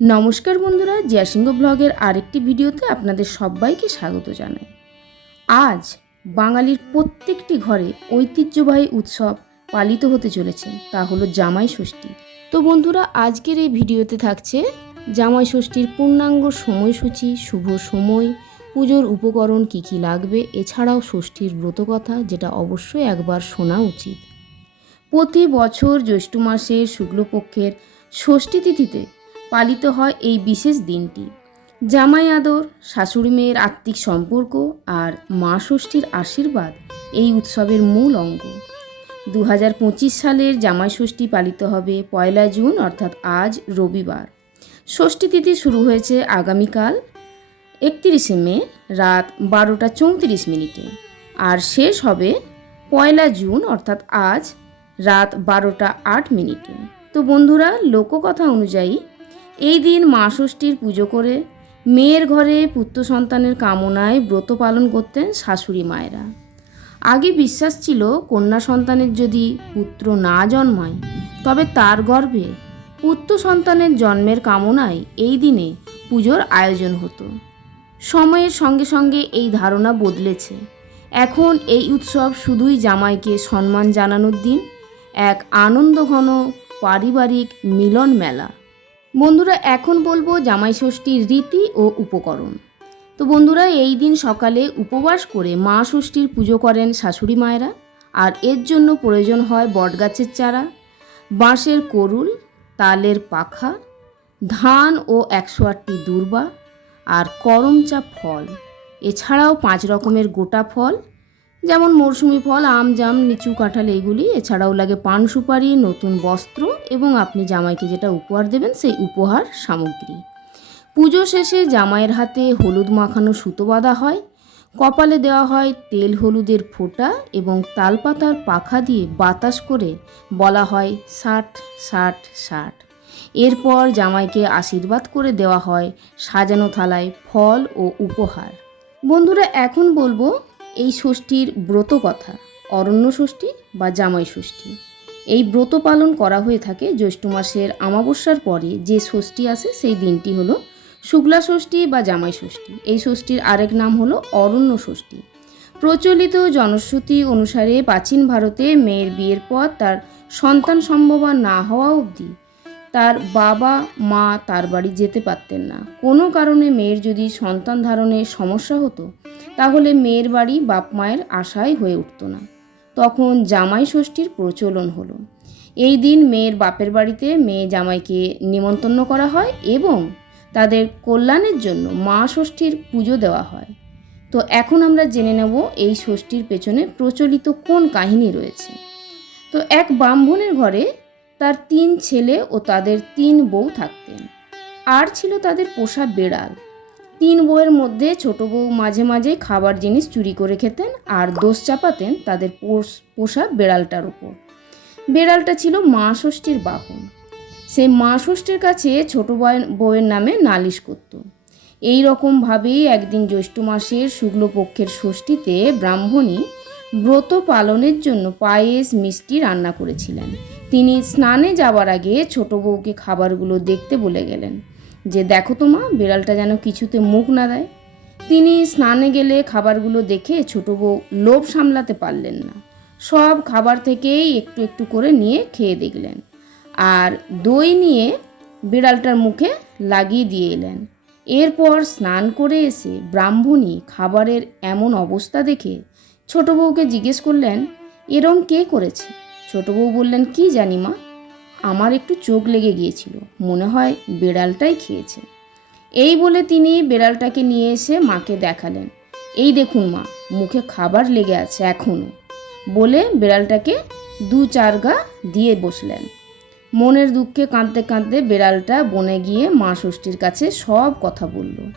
নমস্কার বন্ধুরা, জিয়াসিংহ ব্লগের আরেকটি ভিডিওতে আপনাদের সবাইকে স্বাগত জানাই। আজ বাঙালির প্রত্যেকটি ঘরে ঐতিহ্যবাহী উৎসব পালিত হতে চলেছে, তা হলো জামাই ষষ্ঠী। তো বন্ধুরা, আজকের এই ভিডিওতে থাকছে জামাই ষষ্ঠীর পূর্ণাঙ্গ সময়সূচি, শুভ সময়, পুজোর উপকরণ কী কী লাগবে, এছাড়াও ষষ্ঠীর ব্রতকথা যেটা অবশ্যই একবার শোনা উচিত। প্রতি বছর জ্যৈষ্ঠ মাসের শুক্লপক্ষের ষষ্ঠী তিথিতে পালিত হয় এই বিশেষ দিনটি। জামাই আদর, শাশুড়ি মেয়ের আত্মিক সম্পর্ক আর মা ষষ্ঠীর আশীর্বাদ এই উৎসবের মূল অঙ্গ। দু হাজার পঁচিশ সালের জামাই ষষ্ঠী পালিত হবে পয়লা জুন, অর্থাৎ আজ রবিবার। ষষ্ঠী তিথি শুরু হয়েছে আগামীকাল একত্রিশে মে, রাত বারোটা চৌত্রিশ মিনিটে। আর শেষ হবে পয়লা জুন, অর্থাৎ আজ রাত বারোটা আট মিনিটে। তো বন্ধুরা, লোককথা অনুযায়ী এই দিন মা ষষ্ঠীর পুজো করে মেয়ের ঘরে পুত্র সন্তানের কামনায় ব্রত পালন করতেন শাশুড়ি মায়েরা। আগে বিশ্বাস ছিল কন্যা সন্তানের যদি পুত্র না জন্মায়, তবে তার গর্ভে পুত্র সন্তানের জন্মের কামনায় এই দিনে পুজোর আয়োজন হতো। সময়ের সঙ্গে সঙ্গে এই ধারণা বদলেছে। এখন এই উৎসব শুধুই জামাইকে সম্মান জানানোর দিন, এক আনন্দঘন পারিবারিক মিলন মেলা বন্ধুরা, এখন বলব জামাই ষষ্ঠীর রীতি ও উপকরণ। তো বন্ধুরা, এই দিন সকালে উপবাস করে মা ষষ্ঠীর পুজো করেন শাশুড়ি মায়েরা। আর এর জন্য প্রয়োজন হয় বটগাছের চারা, বাঁশের করুল, তালের পাখা, ধান ও একশো আটটি দূর্বা, আর করমচা ফল। এছাড়াও পাঁচ রকমের গোটা ফল যেমন মরশুমি ফল, আম, জাম, লিচু, কাঁঠাল এইগুলি। এছাড়াও লাগে পান সুপারি, নতুন বস্ত্র এবং আপনি জামাইকে যেটা উপহার দেবেন সেই উপহার সামগ্রী। পুজো শেষে জামাইয়ের হাতে হলুদ মাখানো সুতো বাঁধা হয়। কপালে দেওয়া হয় তেল হলুদের ফোঁটা এবং তালপাতার পাখা দিয়ে বাতাস করে বলা হয় ষাট ষাট ষাট। এরপর জামাইকে আশীর্বাদ করে দেওয়া হয় সাজানো থালায় ফল ও উপহার। বন্ধুরা, এখন বলব এই ষষ্ঠীর ব্রত কথা, অরণ্য ষষ্ঠী বা জামাই ষষ্ঠী। এই ব্রত পালন করা হয়ে থাকে জ্যৈষ্ঠ মাসের আমাবস্যার পরে যে ষষ্ঠী আসে সেই দিনটি হলো শুক্লা ষষ্ঠী বা জামাই ষষ্ঠী। এই ষষ্ঠীর আরেক নাম হলো অরণ্য ষষ্ঠী। প্রচলিত জনশ্রুতি অনুসারে প্রাচীন ভারতে মেয়ের বিয়ের পর তার সন্তান সম্ভবা না হওয়া অবধি তার বাবা, মা তার বাড়ি যেতে পারতেন না। কোনো কারণে মেয়ের যদি সন্তান ধারণে সমস্যা হতো তাহলে মেয়ের বাড়ি বাপ মায়ের আশাই হয়ে উঠত না। তখন জামাই ষষ্ঠীর প্রচলন হলো। এই দিন মেয়ের বাপের বাড়িতে মেয়ে জামাইকে নিমন্ত্রণ করা হয় এবং তাদের কল্যাণের জন্য মা ষষ্ঠীর পুজো দেওয়া হয়। তো এখন আমরা জেনে নেব এই ষষ্ঠীর পেছনে প্রচলিত কোন কাহিনী রয়েছে। তো এক ব্রাহ্মণের ঘরে তার তিন ছেলে ও তাদের তিন বউ থাকতেন। আর ছিল তাদের পোষা বেড়াল। তিন বউয়ের মধ্যে ছোট বউ মাঝে মাঝে খাবার জিনিস চুরি করে খেতেন আর দোষ চাপাতেন তাদের পোষ- পোষা বেড়ালটার উপর। বেড়ালটা ছিল মা ষষ্ঠীর বাহন। সে মা ষষ্ঠীর কাছে ছোট বউয়ের নামে নালিশ করত। এই রকমভাবেই একদিন জ্যৈষ্ঠ মাসের শুক্লপক্ষের ষষ্ঠীতে ব্রাহ্মণী ব্রত পালনের জন্য পায়েস, মিষ্টি রান্না করেছিলেন। তিনি স্নানে যাওয়ার আগে ছোট বউকে খাবারগুলো দেখতে বলে গেলেন। যে দেখো তো মা, বিড়ালটা যেন কিছুতে মুখ না দেয়। তিনি স্নানে গেলে খাবারগুলো দেখে ছোটো বউ লোভ সামলাতে পারলেন না। সব খাবার থেকেই একটু একটু করে নিয়ে খেয়ে দেখলেন আর দই নিয়ে বিড়ালটার মুখে লাগিয়ে দিয়ে এলেন। এরপর স্নান করে এসে ব্রাহ্মণী খাবারের এমন অবস্থা দেখে ছোটো বউকে জিজ্ঞেস করলেন, এরম কে করেছে? ছোট বউ বললেন, কি জানি মা আমার একটু চোখ লেগে গিয়েছিল। মনে হয় বেড়ালটাই খেয়েছে। এই বলে তিনি বেড়ালটাকে নিয়ে এসে মাকে দেখালেন। এই দেখুন মা, মুখে খাবার লেগে আছে এখনও বলে বেড়ালটাকে দু চার গা দিয়ে বসলেন। মনের দুঃখে কাঁদতে কাঁদতে বেড়ালটা বনে গিয়ে মা ষষ্ঠীর কাছে সব কথা বলল।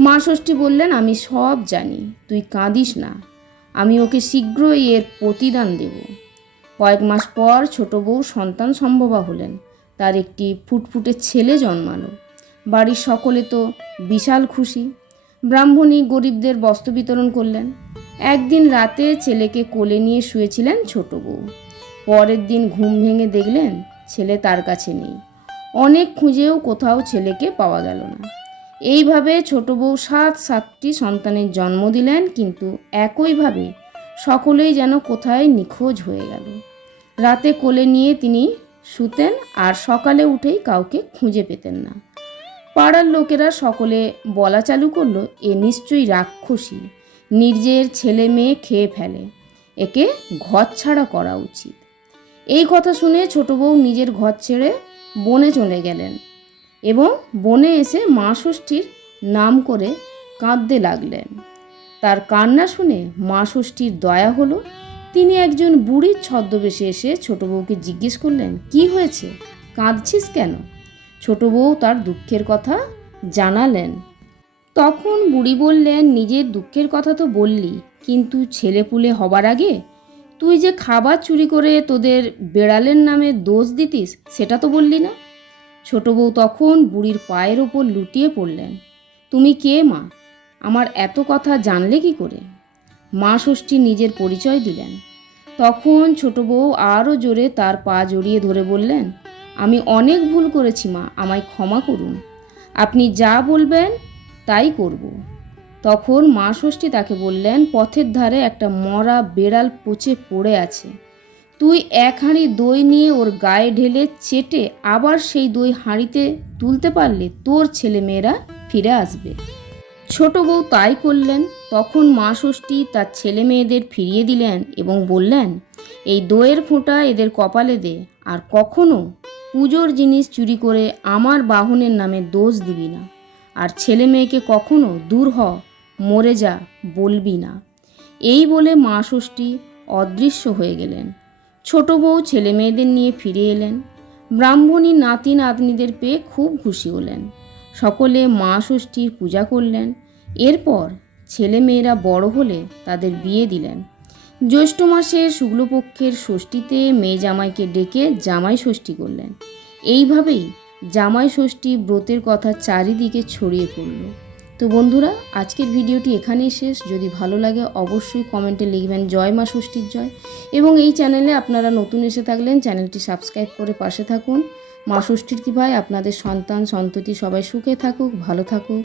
মা ষষ্ঠী বললেন, আমি সব জানি, তুই কাঁদিস না। আমি ওকে শীঘ্রই এর প্রতিদান দেব। কয়েক মাস পর ছোট বউ সন্তান সম্ভবা হলেন। তার একটি ফুটফুটে ছেলে জন্মালো। বাড়ির সকলে তো বিশাল খুশি। ব্রাহ্মণী গরিবদের বস্ত্র বিতরণ করলেন। একদিন রাতে ছেলেকে কোলে নিয়ে শুয়েছিলেন ছোট বউ। পরের দিন ঘুম ভেঙে দেখলেন ছেলে তার কাছে নেই। অনেক খুঁজেও কোথাও ছেলেকে পাওয়া গেল না। এইভাবে ছোট বউ সাত সাতটি সন্তানের জন্ম দিলেন, কিন্তু একইভাবে সকলেই যেন কোথায় নিখোঁজ হয়ে গেল। রাতে কোলে নিয়ে তিনি শুতেন আর সকালে উঠেই কাউকে খুঁজে পেতেন না। পাড়ার লোকেরা সকলে বলা চালু করল, এ নিশ্চয়ই রাক্ষসী নিজের ছেলে মেয়ে খেয়ে ফেলে, একে ঘর ছাড়া করা উচিত। এই কথা শুনে ছোট বউ নিজের ঘর ছেড়ে বনে চলে গেলেন এবং বনে এসে মা ষষ্ঠীর নাম করে কাঁদতে লাগলেন। তার কান্না শুনে মা ষষ্ঠীর দয়া হলো তিনি একজন বুড়ির ছদ্মবেশে এসে ছোট বউকে জিজ্ঞেস করলেন, কি হয়েছে? কাঁদছিস কেন? ছোট বউ তার দুঃখের কথা জানালেন। তখন বুড়ি বললেন, নিজের দুঃখের কথা তো বললি, কিন্তু ছেলেপুলে হবার আগে তুই যে খাবার চুরি করে তোদের বেড়ালের নামে দোষ দিতিস, সেটা তো বললি না? ছোট বউ তখন বুড়ির পায়ের ওপর লুটিয়ে পড়লেন, তুমি কে মা? আমার এত কথা জানলে কি করে? মা ষষ্ঠী নিজের পরিচয় দিলেন। তখন ছোট বউ আরও জোরে তার পা জড়িয়ে ধরে বললেন, আমি অনেক ভুল করেছি মা, আমায় ক্ষমা করুন। আপনি যা বলবেন, তাই করব। তখন মা ষষ্ঠী তাকে বললেন, পথের ধারে একটা মরা বেড়াল পচে পড়ে আছে। তুই এক হাঁড়ি দই নিয়ে ওর গায়ে ঢেলে চেটে আবার সেই দই হাঁড়িতে তুলতে পারলে তোর ছেলে মেয়েরা ফিরে আসবে। ছোট বউ তাই করলেন। তখন মা ষষ্ঠী তার ছেলে মেয়েদের ফিরিয়ে দিলেন এবং বললেন, এই দইয়ের ফোঁটা এদের কপালে দে, আর কখনো পুজোর জিনিস চুরি করে আমার বাহনের নামে দোষ দিবি না। আর ছেলে মেয়েকে কখনো দূর হ, মরে যা বলবি না। এই বলে মা ষষ্ঠী অদৃশ্য হয়ে গেলেন। ছোট বউ ছেলে মেয়েদের নিয়ে ফিরে এলেন। ব্রাহ্মণী নাতি নাতনিদের পেয়ে খুব খুশি হলেন। সকলে মা ষষ্ঠীর পূজা করলেন। এরপর ছেলে মেয়েরা বড় হলে তাদের বিয়ে দিলেন। জ্যৈষ্ঠ মাসের শুক্লপক্ষের ষষ্ঠীতে মেয়ে জামাইকে ডেকে জামাই ষষ্ঠী করলেন। এইভাবেই জামাই ষষ্ঠী ব্রতের কথা চারিদিকে ছড়িয়ে পড়ল। তো বন্ধুরা, আজকের ভিডিওটি এখানেই শেষ। যদি ভালো লাগে, অবশ্যই কমেন্টে লিখবেন জয় মা ষষ্ঠীর জয়। এবং এই চ্যানেলে আপনারা নতুন এসে থাকলেন, চ্যানেলটি সাবস্ক্রাইব করে পাশে থাকুন। মা ষষ্ঠীর কৃপায় আপনাদের সন্তান সন্ততি সবাই সুখে থাকুক, ভালো থাকুক।